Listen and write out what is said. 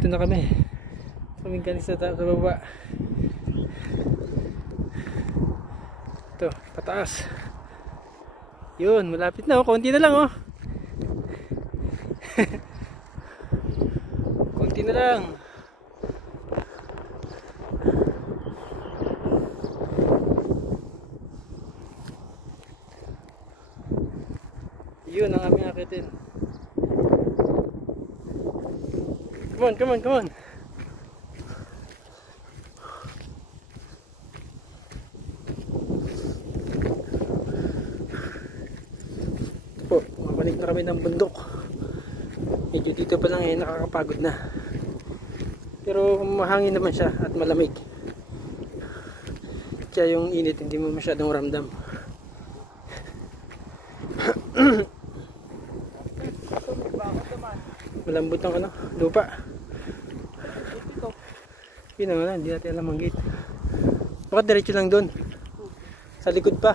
Dito na kami. Kaming galing sa baba. Ito, pataas. Yun, malapit na oh. Konti na lang oh. Konti na lang. Yun ang aming akitin. Come on, come on, come on. Po, mabalik na kami ng bundok. Medyo dito pa lang nakakapagod na. Pero mahangin naman siya at malamig. Kaya yung init hindi mo masyadong ramdam. Malambot ang lupa. Yun nga, hindi natin alam ang gate. Baka diretso lang doon. Sa likod pa.